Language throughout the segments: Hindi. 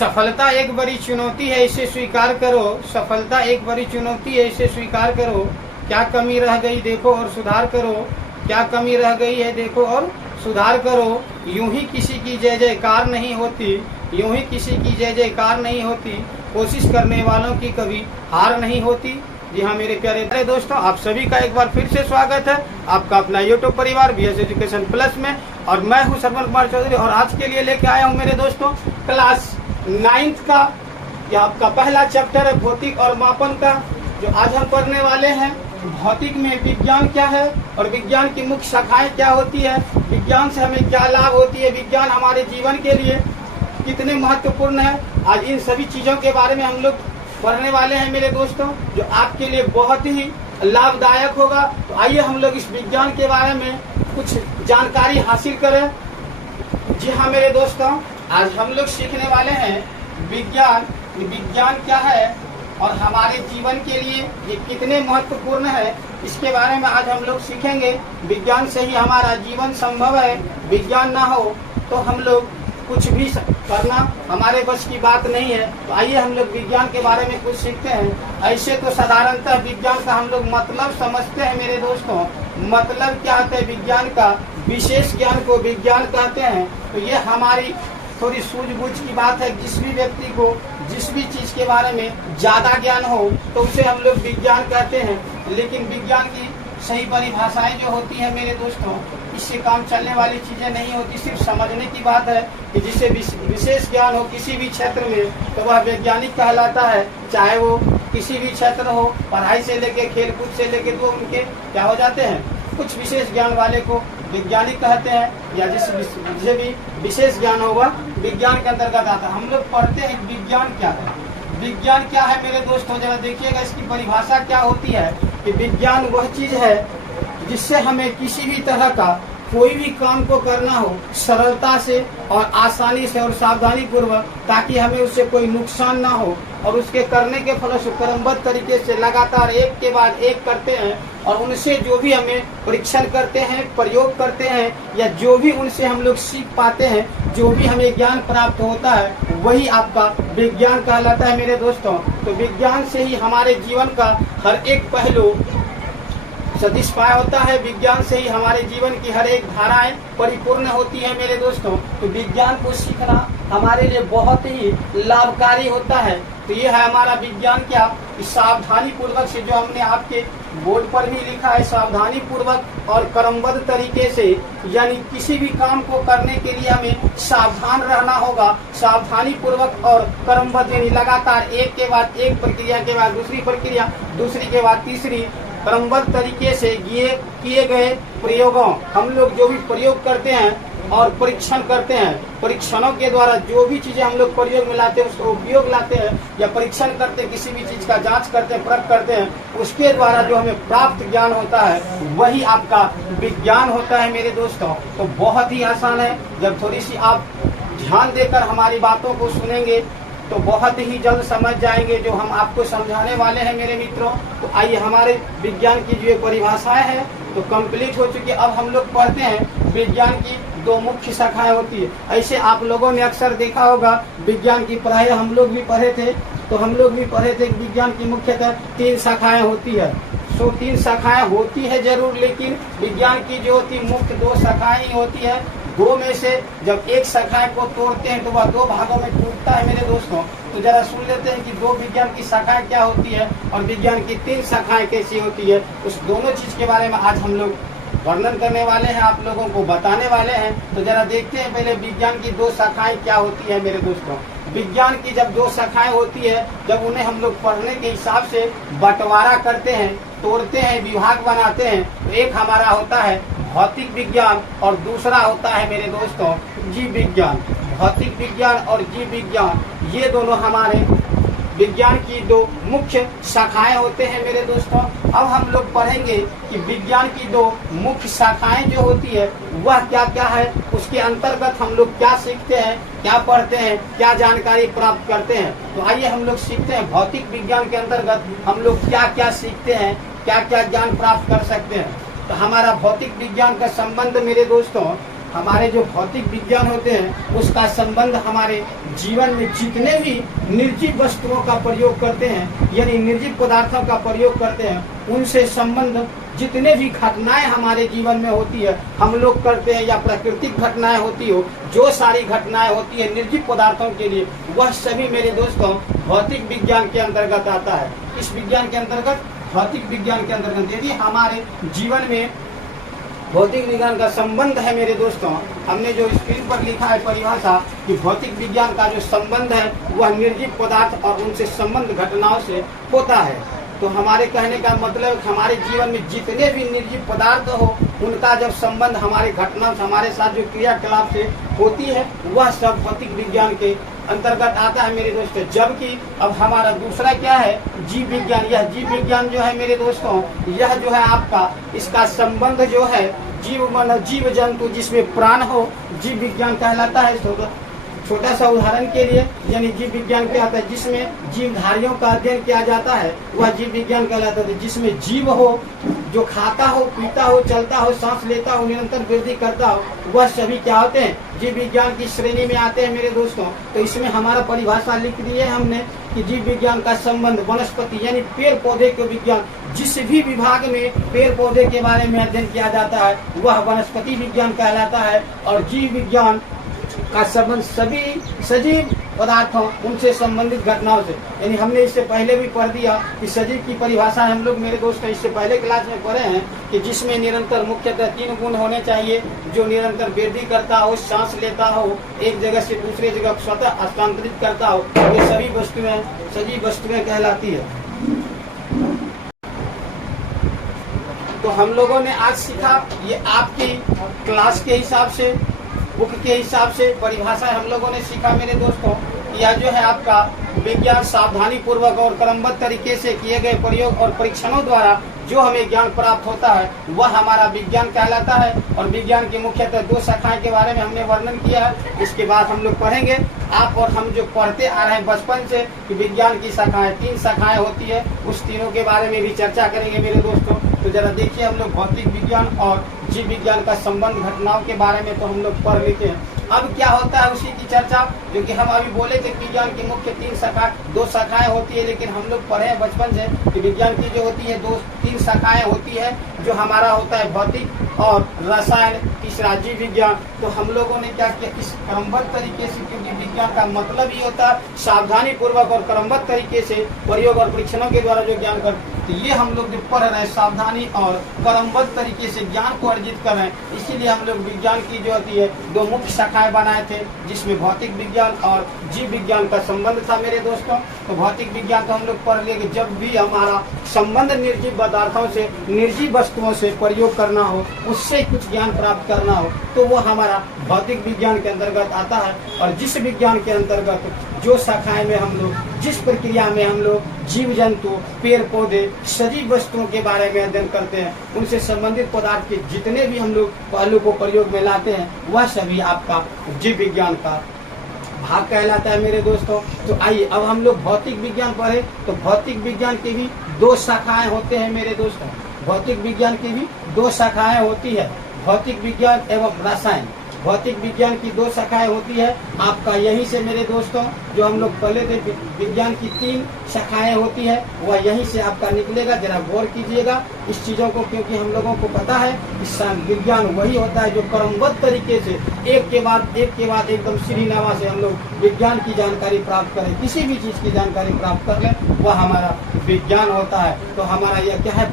सफलता एक बड़ी चुनौती है, इसे स्वीकार करो। सफलता एक बड़ी चुनौती है, इसे स्वीकार करो। क्या कमी रह गई देखो और सुधार करो। क्या कमी रह गई है देखो और सुधार करो। यूं ही किसी की जय जयकार नहीं होती, यूं ही किसी की जय जयकार नहीं होती। कोशिश करने वालों की कभी हार नहीं होती। जी हाँ मेरे प्यारे दोस्तों, आप सभी का एक बार फिर से स्वागत है आपका अपना यूट्यूब परिवार BS एजुकेशन प्लस में। और मैं हूँ श्रवण कुमार चौधरी और आज के लिए लेके आया हूँ मेरे दोस्तों क्लास 9th का यह आपका पहला चैप्टर है भौतिक और मापन का, जो आज हम पढ़ने वाले हैं। भौतिक में विज्ञान क्या है और विज्ञान की मुख्य शाखाएं क्या होती है, विज्ञान से हमें क्या लाभ होती है, विज्ञान हमारे जीवन के लिए कितने महत्वपूर्ण है। आज इन सभी चीजों के बारे में हम लोग पढ़ने वाले हैं मेरे दोस्तों, जो आपके लिए बहुत ही लाभदायक होगा। तो आइए हम लोग इस विज्ञान के बारे में कुछ जानकारी हासिल करें। जी हाँ मेरे दोस्तों, आज हम लोग सीखने वाले हैं विज्ञान। विज्ञान क्या है और हमारे जीवन के लिए ये कितने महत्वपूर्ण है, इसके बारे में आज हम लोग सीखेंगे। विज्ञान से ही हमारा जीवन संभव है। विज्ञान ना हो तो हम लोग कुछ भी करना हमारे बस की बात नहीं है। तो आइए हम लोग विज्ञान के बारे में कुछ सीखते हैं। ऐसे तो साधारणतः विज्ञान का हम लोग मतलब समझते हैं मेरे दोस्तों। मतलब क्या होता है विज्ञान का, विशेष ज्ञान को विज्ञान कहते हैं। तो ये हमारी थोड़ी सूझबूझ की बात है। जिस भी व्यक्ति को जिस भी चीज के बारे में ज्यादा ज्ञान हो तो उसे हम लोग विज्ञान कहते हैं। लेकिन विज्ञान की सही परिभाषाएं जो होती है मेरे दोस्तों, इससे काम चलने वाली चीजें नहीं होती। सिर्फ समझने की बात है कि जिसे विशेष ज्ञान हो किसी भी क्षेत्र में तो वह वैज्ञानिक कहलाता है। चाहे वो किसी भी क्षेत्र हो, पढ़ाई से लेके खेलकूद से लेके, तो उनके क्या हो जाते हैं, कुछ विशेष ज्ञान वाले को वैज्ञानिक कहते हैं। या जिसे भी विशेष ज्ञान होगा विज्ञान के अंतर्गत आता है। हम लोग पढ़ते हैं विज्ञान क्या है। विज्ञान क्या है मेरे दोस्तों, जरा देखिएगा इसकी परिभाषा क्या होती है। कि विज्ञान वह चीज है जिससे हमें किसी भी तरह का कोई भी काम को करना हो सरलता से और आसानी से और सावधानी पूर्वक, ताकि हमें उससे कोई नुकसान ना हो, और उसके करने के फलस्वरूप क्रमबद्ध तरीके से लगातार एक के बाद एक करते हैं। और उनसे जो भी हमें परीक्षण करते हैं, प्रयोग करते हैं, या जो भी उनसे हम लोग सीख पाते हैं, जो भी हमें ज्ञान प्राप्त होता है, वही आपका विज्ञान कहलाता है मेरे दोस्तों। तो विज्ञान से ही हमारे जीवन का हर एक पहलू सैटिस्फाई होता है। विज्ञान से ही हमारे जीवन की हर एक धाराएं परिपूर्ण होती है मेरे दोस्तों। तो विज्ञान को सीखना हमारे लिए बहुत ही लाभकारी होता है। तो ये है हमारा विज्ञान क्या, सावधानी पूर्वक से, जो हमने आपके बोर्ड पर भी लिखा है, सावधानी पूर्वक और क्रमबद्ध तरीके से, यानी किसी भी काम को करने के लिए हमें सावधान रहना होगा। सावधानी पूर्वक और क्रमबद्ध, यानी लगातार एक के बाद एक प्रक्रिया के बाद दूसरी प्रक्रिया, दूसरी के बाद तीसरी, क्रमबद्ध तरीके से किए गए प्रयोगों, हम लोग जो भी प्रयोग करते हैं और परीक्षण करते हैं, परीक्षणों के द्वारा जो भी चीजें हम लोग प्रयोग में लाते हैं उसको उपयोग लाते हैं, या परीक्षण करते हैं, किसी भी चीज का जांच करते हैं, परख करते हैं, उसके द्वारा जो हमें प्राप्त ज्ञान होता है वही आपका विज्ञान होता है मेरे दोस्तों। तो बहुत ही आसान है। जब थोड़ी सी आप ध्यान देकर हमारी बातों को सुनेंगे तो बहुत ही जल्द समझ जाएंगे जो हम आपको समझाने वाले हैं मेरे मित्रों। तो आइए, हमारे विज्ञान की जो परिभाषाएं हैं तो कंप्लीट हो चुकी है। अब हम लोग पढ़ते हैं विज्ञान की दो मुख्य शाखाएं होती है। ऐसे आप लोगों ने अक्सर देखा होगा, विज्ञान की पढ़ाई हम लोग भी पढ़े थे, तो हम लोग भी पढ़े थे विज्ञान की मुख्यतः 3 शाखाएं होती है। तो 3 शाखाएं होती है जरूर, लेकिन विज्ञान की जो होती मुख्य 2 शाखाएं ही होती है। 2 में से जब एक शाखा को तोड़ते हैं तो वह 2 भागों में टूटता है मेरे दोस्तों। तो जरा सुन लेते हैं कि 2 विज्ञान की शाखाएं क्या होती है और विज्ञान की 3 शाखाएं कैसी होती है। उस दोनों चीज के बारे में आज हम लोग वर्णन करने वाले हैं, आप लोगों को बताने वाले हैं। तो जरा देखते हैं पहले विज्ञान की 2 शाखाएं क्या होती है मेरे दोस्तों। विज्ञान की जब 2 शाखाएं होती है, जब उन्हें हम लोग पढ़ने के हिसाब से बंटवारा करते हैं, तोड़ते हैं, विभाग बनाते हैं, तो एक हमारा होता है भौतिक विज्ञान और दूसरा होता है मेरे दोस्तों जीव विज्ञान। भौतिक विज्ञान और जीव विज्ञान, ये दोनों हमारे विज्ञान की 2 मुख्य शाखाएं होते हैं मेरे दोस्तों। अब हम लोग पढ़ेंगे कि विज्ञान की 2 मुख्य शाखाएं जो होती है वह क्या क्या है, उसके अंतर्गत हम लोग क्या सीखते हैं, क्या पढ़ते हैं, क्या जानकारी प्राप्त करते हैं। तो आइए हम लोग सीखते हैं भौतिक विज्ञान के अंतर्गत हम लोग क्या क्या सीखते हैं, क्या क्या ज्ञान प्राप्त कर सकते हैं। तो हमारा भौतिक विज्ञान का संबंध मेरे दोस्तों हमारे जो भौतिक विज्ञान होते हैं उसका संबंध हमारे जीवन में जितने भी निर्जीव वस्तुओं का प्रयोग करते हैं, यानी निर्जीव पदार्थों का प्रयोग करते हैं, उनसे संबंध जितने भी घटनाएं हमारे जीवन में होती है, हम लोग करते हैं या प्राकृतिक घटनाएं होती हो, जो सारी घटनाएं होती है निर्जीव पदार्थों के लिए, वह सभी मेरे दोस्तों भौतिक विज्ञान के अंतर्गत आता है। इस विज्ञान के अंतर्गत, भौतिक विज्ञान के अंतर्गत यदि हमारे जीवन में भौतिक विज्ञान का संबंध है मेरे दोस्तों, हमने जो स्क्रीन पर लिखा है परिभाषा कि भौतिक विज्ञान का जो संबंध है वह निर्जीव पदार्थ और उनसे संबंध घटनाओं से होता है। तो हमारे कहने का मतलब हमारे जीवन में जितने भी निर्जीव पदार्थ हो उनका जब संबंध हमारे घटना से, हमारे साथ जो क्रियाकलाप से होती है, वह सब भौतिक विज्ञान के अंतर्गत आता है मेरे दोस्तों। जबकि अब हमारा दूसरा क्या है, जीव विज्ञान। यह जीव विज्ञान जो है मेरे दोस्तों, यह जो है आपका, इसका संबंध जो है जीव जंतु जिसमें प्राण हो, जीव विज्ञान कहलाता है। छोटा सा उदाहरण के लिए, यानी जीव विज्ञान क्या होता है, जिसमें जीवधारियों का अध्ययन किया जाता है वह जीव विज्ञान कहलाता है। जिसमें जीव हो, जो खाता हो, पीता हो, चलता हो, सांस लेता हो, निरंतर वृद्धि करता हो, वह सभी क्या होते हैं, जीव विज्ञान की श्रेणी में आते हैं मेरे दोस्तों। तो इसमें हमारा परिभाषा लिख दी है हमने कि जीव विज्ञान का संबंध वनस्पति यानी पेड़ पौधे के विज्ञान, जिस भी विभाग में पेड़ पौधे के बारे में अध्ययन किया जाता है वह वनस्पति विज्ञान कहलाता है। और जीव विज्ञान का संबंध सभी सजीव पदार्थों उनसे संबंधित घटनाओं से, यानी हमने इससे पहले भी पढ़ दिया कि सजीव की परिभाषा हम लोग मेरे दोस्तों इससे पहले क्लास में पढ़े हैं कि जिसमें निरंतर मुख्यतः 3 गुण होने चाहिए, जो निरंतर वृद्धि करता हो, सांस लेता हो, एक जगह से दूसरे जगह स्वतः हस्तांतरित करता हो, ये सभी वस्तुएं सजीव वस्तुएं कहलाती है। तो हम लोगों ने आज सीखा, ये आपकी क्लास के हिसाब से, बुक के हिसाब से परिभाषा हम लोगों ने सीखा मेरे दोस्तों। यह जो है आपका विज्ञान सावधानी पूर्वक और क्रमबद्ध तरीके से किए गए प्रयोग और परीक्षणों द्वारा जो हमें ज्ञान प्राप्त होता है वह हमारा विज्ञान कहलाता है। और विज्ञान की मुख्यतः 2 शाखाएं के बारे में हमने वर्णन किया है। इसके बाद हम लोग पढ़ेंगे, आप और हम जो पढ़ते आ रहे हैं बचपन से कि विज्ञान की शाखाएं 3 शाखाएं होती है, उस तीनों के बारे में भी चर्चा करेंगे मेरे दोस्तों। तो जरा देखिए, हम लोग भौतिक विज्ञान और जीव विज्ञान का संबंध घटनाओं के बारे में तो हम लोग पढ़ लेते हैं। अब क्या होता है उसी की चर्चा, क्योंकि हम अभी बोले थे विज्ञान की मुख्य 2 शाखाएं होती है, लेकिन हम लोग पढ़े हैं बचपन से कि विज्ञान की जो होती है 2-3 शाखाएं होती है, जो हमारा होता है भौतिक और रसायन, तीसरा जीव विज्ञान। तो हम लोगों ने क्या किया, इस क्रमबद्ध तरीके से, क्योंकि विज्ञान का मतलब ही होता है सावधानी पूर्वक और क्रमबद्ध तरीके से प्रयोग और परीक्षणों के द्वारा जो ज्ञान कर, तो ये हम लोग जो पढ़ रहे हैं सावधानी और क्रमबद्ध तरीके से ज्ञान को अर्जित कर रहे हैं। इसीलिए हम लोग विज्ञान की जो होती है 2 मुख्य शाखाएं बनाए थे, जिसमें भौतिक विज्ञान और जीव विज्ञान का संबंध था मेरे दोस्तों। तो भौतिक विज्ञान तो हम लोग पढ़ लिए कि जब भी हमारा संबंध निर्जीव पदार्थों से, निर्जीव वस्तुओं से प्रयोग करना हो, उससे कुछ ज्ञान प्राप्त करना हो, तो वो हमारा भौतिक विज्ञान के अंतर्गत आता है। और जिस विज्ञान के अंतर्गत जो शाखाएं में हम लोग, जिस प्रक्रिया में हम लोग जीव जंतु, पेड़ पौधे, सजीव वस्तुओं के बारे में अध्ययन करते हैं, उनसे संबंधित पदार्थ के जितने भी हम लोग पहलू को प्रयोग में लाते हैं, वह सभी आपका जीव विज्ञान का भाग कहलाता है मेरे दोस्तों। तो आइए अब हम लोग भौतिक विज्ञान पढ़े। तो भौतिक विज्ञान के भी 2 शाखाएं होते हैं मेरे दोस्तों। भौतिक विज्ञान की भी 2 शाखाएं होती है, भौतिक विज्ञान एवं रसायन। भौतिक विज्ञान की 2 शाखाएं होती है आपका, यहीं से मेरे दोस्तों जो हम लोग पढ़े थे विज्ञान की 3 शाखाएं होती है, वह यहीं से आपका निकलेगा। जरा गौर कीजिएगा इस चीज़ों को, क्योंकि हम लोगों को पता है इस विज्ञान वही होता है जो क्रमबद्ध तरीके से एक के बाद एक एकदम श्रीनामा से हम लोग विज्ञान की जानकारी प्राप्त करें, किसी भी चीज़ की जानकारी प्राप्त कर लें, वह हमारा विज्ञान होता है। तो हमारा यह क्या है,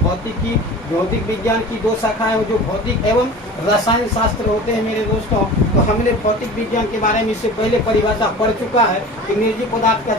भौतिक विज्ञान की 2 शाखाएं जो भौतिक एवं रसायन शास्त्र होते हैं मेरे दोस्तों। तो हमने भौतिक विज्ञान के बारे में इससे पहले परिभाषा पढ़ चुका है कि निर्जीव पदार्थ का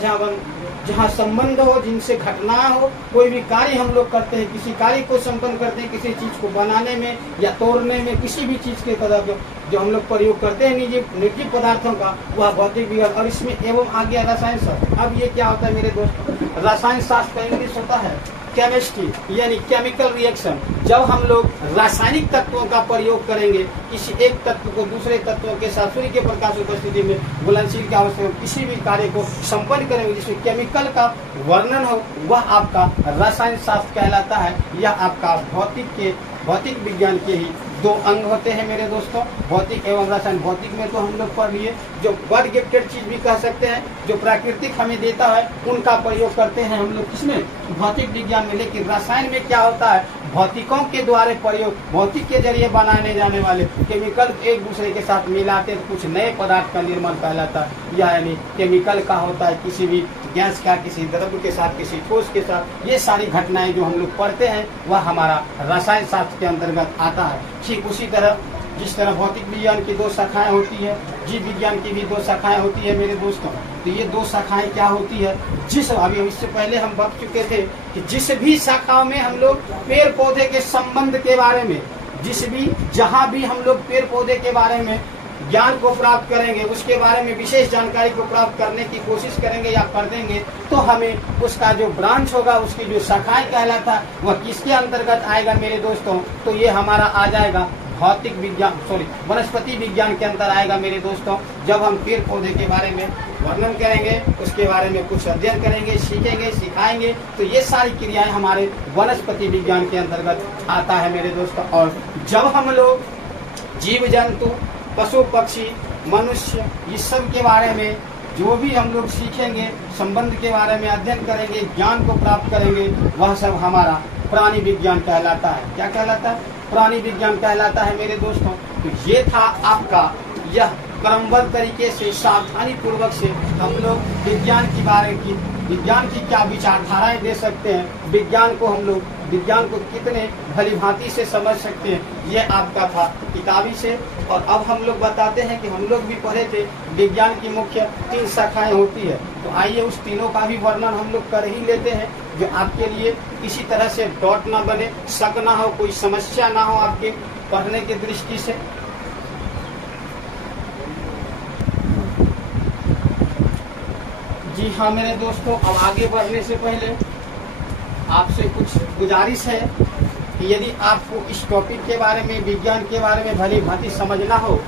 जहाँ संबंध हो, जिनसे घटना हो, कोई भी कार्य हम लोग करते हैं, किसी कार्य को संपन्न करते हैं, किसी चीज को बनाने में या तोड़ने में, किसी भी चीज के पदार्थ जो हम लोग प्रयोग करते हैं निर्जीव पदार्थों का, वह भौतिक विज्ञान। और इसमें एवं आ गया रसायन शास्त्र। अब ये क्या होता है मेरे दोस्तों, रसायन शास्त्र का इंग्लिश होता है केमिस्ट्री, यानी केमिकल रिएक्शन। जब हम लोग रासायनिक तत्वों का प्रयोग करेंगे, किसी एक तत्व को दूसरे तत्वों के साथ सूर्य के प्रकाश उपस्थिति में घुलनशील की आवश्यक किसी भी कार्य को संपन्न करेंगे, जिसमें केमिकल का वर्णन हो, वह आपका रसायन शास्त्र कहलाता है। यह आपका भौतिक विज्ञान के ही दो अंग होते हैं मेरे दोस्तों, भौतिक एवं रसायन। भौतिक में तो हम लोग पढ़ लिए, जो गॉड गिफ्टेड चीज भी कह सकते हैं, जो प्राकृतिक हमें देता है उनका प्रयोग करते हैं हम लोग किसमें, भौतिक विज्ञान में। लेकिन रसायन में क्या होता है, भौतिकों के द्वारा प्रयोग, भौतिक के जरिए बनाने जाने वाले केमिकल एक दूसरे के साथ मिलाते कुछ नए पदार्थ का निर्माण कहलाता है। यानी केमिकल का होता है किसी भी गैस का, किसी द्रव्य के साथ, किसी ठोस के साथ, ये सारी घटनाएं जो हम लोग पढ़ते हैं वह हमारा रसायन शास्त्र के अंतर्गत आता है। ठीक उसी तरह जिस तरह भौतिक विज्ञान की दो शाखाएं होती है, जीव विज्ञान की भी दो शाखाएं होती है मेरे दोस्तों। तो ये दो शाखाएं क्या होती है, जिस अभी इससे पहले हम बता चुके थे कि जिस भी शाखाओं में हम लोग पेड़ पौधे के संबंध के बारे में, जहाँ भी हम लोग पेड़ पौधे के बारे में ज्ञान को प्राप्त करेंगे, उसके बारे में विशेष जानकारी को प्राप्त करने की कोशिश करेंगे या कर देंगे, तो हमें उसका जो ब्रांच होगा, उसकी जो शाखाएं कहलाता वह किसके अंतर्गत आएगा मेरे दोस्तों, तो ये हमारा आ जाएगा भौतिक विज्ञान, वनस्पति विज्ञान के अंदर आएगा मेरे दोस्तों। जब हम पेड़ पौधे के बारे में वर्णन करेंगे, उसके बारे में कुछ अध्ययन करेंगे, सीखेंगे, सिखाएंगे, तो ये सारी क्रियाएं हमारे वनस्पति विज्ञान के अंतर्गत आता है मेरे दोस्तों। और जब हम लोग जीव जंतु, पशु पक्षी, मनुष्य, इस सब के बारे में जो भी हम लोग सीखेंगे, संबंध के बारे में अध्ययन करेंगे, ज्ञान को प्राप्त करेंगे, वह सब हमारा प्राणी विज्ञान कहलाता है। क्या कहलाता है, प्राणी विज्ञान कहलाता है मेरे दोस्तों। तो ये था आपका, यह क्रमबद्ध तरीके से सावधानी पूर्वक से हम लोग विज्ञान की बारे की, विज्ञान की क्या विचारधाराएं दे सकते हैं, विज्ञान को हम लोग, विज्ञान को कितने भली भांति से समझ सकते हैं, ये आपका था किताबी से। और अब हम लोग बताते हैं कि हम लोग भी पढ़े थे विज्ञान की मुख्य 3 शाखाएं होती है। तो आइए उस तीनों का भी वर्णन हम लोग कर ही लेते हैं, जो आपके लिए किसी तरह से डॉट ना बने, शक ना हो, कोई समस्या ना हो आपके पढ़ने की दृष्टि से। जी हाँ मेरे दोस्तों, अब आगे बढ़ने से पहले आपसे कुछ गुजारिश है कि यदि आपको इस टॉपिक के बारे में, विज्ञान के बारे में भली भांति समझना हो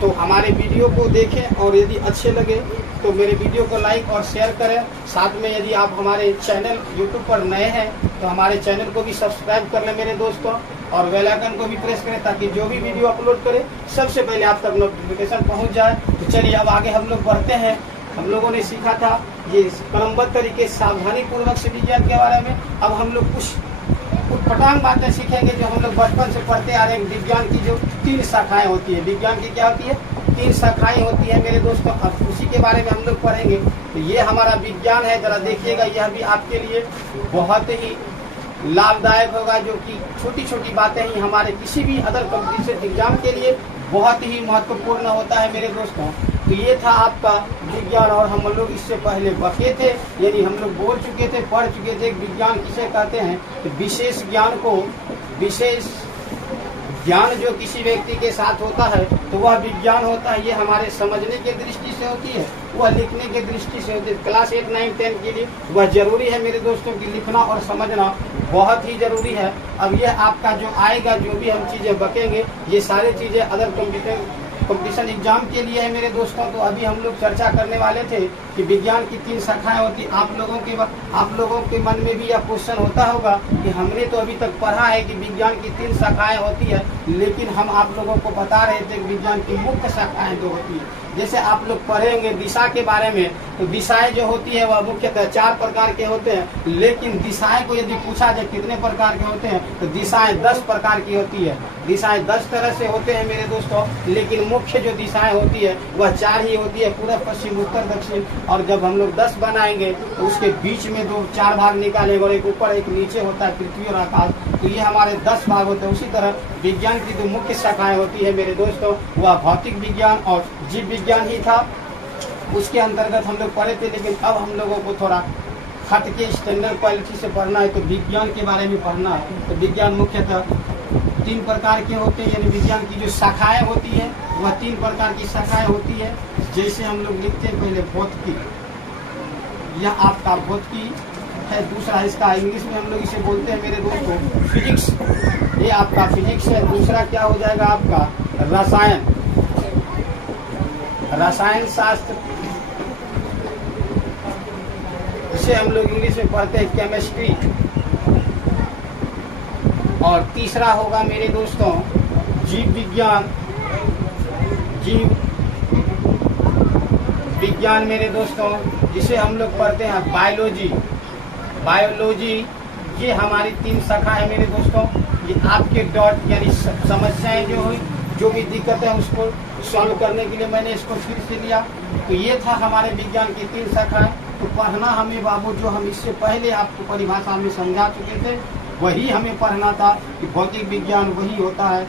तो हमारे वीडियो को देखें, और यदि अच्छे लगे तो मेरे वीडियो को लाइक और शेयर करें। साथ में यदि आप हमारे चैनल यूट्यूब पर नए हैं तो हमारे चैनल को भी सब्सक्राइब कर लें मेरे दोस्तों, और बेल आइकन को भी प्रेस करें ताकि जो भी वीडियो अपलोड करें सबसे पहले आप तक नोटिफिकेशन पहुंच जाए। तो चलिए अब आगे हम लोग बढ़ते हैं। हम लोगों ने सीखा था ये क्रमबद्ध तरीके सावधानी पूर्वक से विज्ञान के बारे में। अब हम लोग कुछ उटपटांग बातें सीखेंगे जो हम लोग बचपन से पढ़ते आ रहे हैं। विज्ञान की जो 3 शाखाएं होती है, विज्ञान की क्या होती है, 3 शाखाएं होती है मेरे दोस्तों। अब उसी के बारे में हम लोग पढ़ेंगे। तो ये हमारा विज्ञान है, जरा देखिएगा, यह भी आपके लिए बहुत ही लाभदायक होगा, जो कि छोटी छोटी बातें ही हमारे किसी भी अदर कॉम्पिटिशन एग्जाम के लिए बहुत ही महत्वपूर्ण होता है मेरे दोस्तों। तो ये था आपका विज्ञान, और हम लोग इससे पहले बके थे, यानी हम लोग बोल चुके थे, पढ़ चुके थे विज्ञान किसे कहते हैं। तो विशेष ज्ञान को, विशेष ज्ञान जो किसी व्यक्ति के साथ होता है तो वह विज्ञान होता है। ये हमारे समझने के दृष्टि से होती है, वह लिखने के दृष्टि से होती है। क्लास 8, 9, 10 के लिए वह जरूरी है मेरे दोस्तों कि लिखना और समझना बहुत ही जरूरी है। अब यह आपका जो आएगा, जो भी हम चीज़ें बकेंगे, ये सारी चीज़ें अदर कॉम्पिटिशन एग्जाम के लिए है मेरे दोस्तों। तो अभी हम लोग चर्चा करने वाले थे कि विज्ञान की 3 शाखाएं होती। आप लोगों के मन में भी यह क्वेश्चन होता होगा कि हमने तो अभी तक पढ़ा है कि विज्ञान की 3 शाखाएं होती है, लेकिन हम आप लोगों को बता रहे थे कि विज्ञान की मुख्य शाखाएं 2 होती है। जैसे आप लोग पढ़ेंगे दिशा के बारे में, तो दिशाएं जो होती है वह मुख्यतः 4 प्रकार के होते हैं। लेकिन दिशाएं को यदि पूछा जाए कितने प्रकार के होते हैं, तो दिशाएं 10 प्रकार की होती है। दिशाएं 10 तरह से होते हैं मेरे दोस्तों, लेकिन मुख्य जो दिशाएं होती है वह 4 ही होती है, पूर्व, पश्चिम, उत्तर, दक्षिण। और जब हम लोग 10 बनाएंगे तो उसके बीच में 4 भाग निकालेंगे, और एक ऊपर एक नीचे होता है, पृथ्वी और आकाश। तो ये हमारे 10 भाग होते हैं। उसी तरह विज्ञान की जो मुख्य शाखाएं होती है मेरे दोस्तों, वह भौतिक विज्ञान और जीव विज्ञान ही था। उसके अंतर्गत हम लोग पढ़े थे, लेकिन अब हम लोगों को थोड़ा हट के स्टैंडर्ड क्वालिटी से पढ़ना है, तो विज्ञान के बारे में पढ़ना है। तो विज्ञान मुख्यतः 3 प्रकार के होते हैं, यानी विज्ञान की जो शाखाएं होती है वह 3 प्रकार की शाखाएं होती है। जैसे हम लोग लिखते हैं पहले भौतिकी, यह आपका भौतिकी है। दूसरा इसका इंग्लिश में हम लोग इसे बोलते हैं मेरे दोस्तों फिजिक्स, ये आपका फिजिक्स है। दूसरा क्या हो जाएगा आपका रसायन, रसायन शास्त्र, इसे हम लोग इंग्लिश में पढ़ते हैं केमिस्ट्री। और तीसरा होगा मेरे दोस्तों जीव विज्ञान। जीव विज्ञान मेरे दोस्तों जिसे हम लोग पढ़ते हैं बायोलॉजी। बायोलॉजी ये हमारी 3 शाखा है मेरे दोस्तों। ये आपके डॉट यानी समस्याएं जो हुई, जो भी दिक्कत है उसको सॉल्व करने के लिए मैंने इसको फिर से लिया। तो ये था हमारे विज्ञान की 3 शाखाएं। तो पढ़ना हमें बाबू जो हम इससे पहले आपको परिभाषा में समझा चुके थे वही हमें पढ़ना था कि भौतिक विज्ञान वही होता है,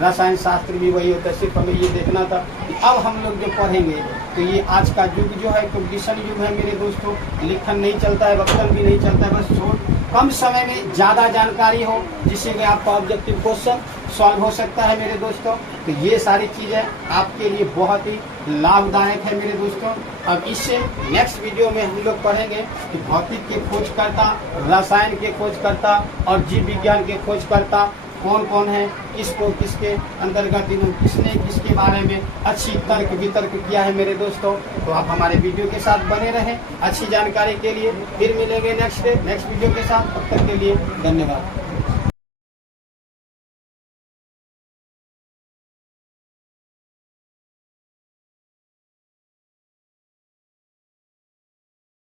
रसायन शास्त्र भी वही होता है। सिर्फ हमें ये देखना था कि अब हम लोग जो पढ़ेंगे तो ये आज का युग जो है कंपटीशन युग है मेरे दोस्तों। लिखन नहीं चलता है, वक्तन भी नहीं चलता है, बस कम समय में ज़्यादा जानकारी हो जिससे कि आपका ऑब्जेक्टिव क्वेश्चन सॉल्व हो सकता है मेरे दोस्तों। तो ये सारी चीज़ें आपके लिए बहुत ही लाभदायक है मेरे दोस्तों। अब इससे नेक्स्ट वीडियो में हम लोग पढ़ेंगे कि भौतिक के खोजकर्ता, रसायन के खोजकर्ता और जीव विज्ञान के खोजकर्ता कौन कौन है, किसको किसके अंतर्गत किसने किसके बारे में अच्छी तर्क वितर्क किया है मेरे दोस्तों। तो आप हमारे वीडियो के साथ बने रहें अच्छी जानकारी के लिए। फिर मिलेंगे नेक्स्ट वीडियो के साथ। तब तक के लिए धन्यवाद।